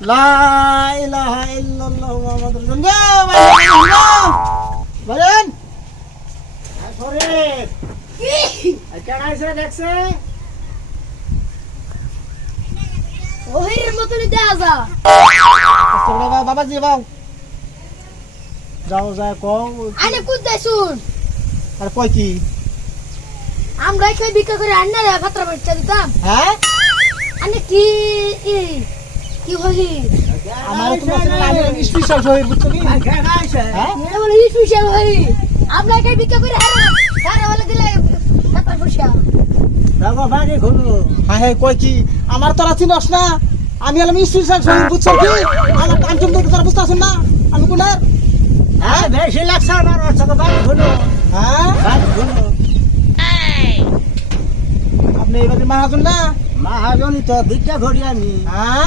লা ইলাহা ইল্লাল্লাহু মুহাম্মাদুর রাসূলুল্লাহ। বলেন। শরীফ। কেন দেখছে? ওহির মতনই দেয়া যা। বাবা বাবাজি বাও যাও যায় কও। আনে কুদ্দাই শুন। আর কই কি? আমরা কই বিক্রি করে আন্নারে ভাত্রা বাচ্চা দিতাম। হ্যাঁ? আনে কি কি হই আমার তোমার আমি স্পেশাল শহীদ বুঝছ কি? হ্যাঁ হই আমরা বিক্রি করে বলে দিলে হ্যাঁ হ্যাঁ কই কি? আমার তোরা চিনস না। আমি হলাম স্পেশাল শহীদ বুঝছ কি? আমার টান চুম দেখে তোরা বুঝতে না। আমি কোনার? হ্যাঁ বেশি লাগছে আমার অর্থ বাড়ি হলো হ্যাঁ? বাড়ি হলো আপনি এবারে মাহাজন না? মহাজনী তো ভিক্ষা করি আমি। হ্যাঁ?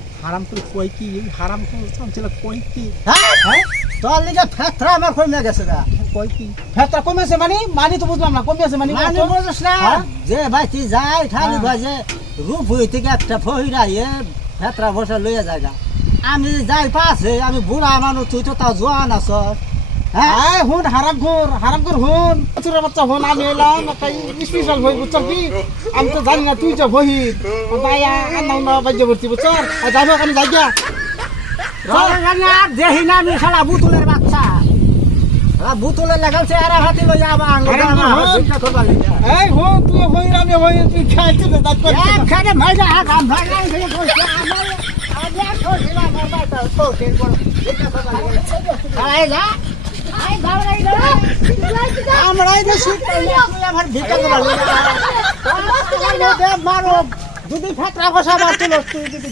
হারাম করে কই কি? এই হারাম করে কই কি? হ্যাঁ? হ্যাঁ? তোর লিগে ফেতরা আমার কমে গেছে গা। কই কি? ফেতরা কমেছে মানে? মানে তো বুঝলাম না কমেছে মানে মানে বুঝছ না। হ্যাঁ? যে ভাই তুই যাই খালি ভাই বাজে রূপ হই থেকে একটা ফহিরা এ ফেতরা বসে লইয়া জায়গা আমি যাই পাশে আমি বুড়া মানুষ তুই তো তা জোয়ান আছ হ্যাঁ হ্যাঁ হুন হারাম ঘর হারাম ঘর হুন ছোট বাচ্চা হুন আমি এলাম তাই স্পেশাল হই বুঝছ কি আমি তো জানি না তুই তো বহি তাই আন্না উন্না বাজ্য করছি বুঝছ আর যাব আমি যাই গিয়া দেহি না আমি সারা বুতুলের বাচ্চা সারা বুতুলের লাগালছে আর হাতি লইয়া আমার আঙ্গুল আরে হ্যাঁ। লিগা। এই হুন তুই হই আমি হই তুই খাইছিস দাঁত করছিস একখানে ভাইরা আগাম ভাগাই দিয়ে বসে আমার আগে ঠোসিল আমার বাচ্চা ঠোসিল বড় ভিক্ষা করবার লিগা। খালাই যা। আই গাওরাই গেল আমরা এই যে পড়লে তুই আমার ভিক্ষা মারো যদি ফেতরা বসা মারছিল তুই যদি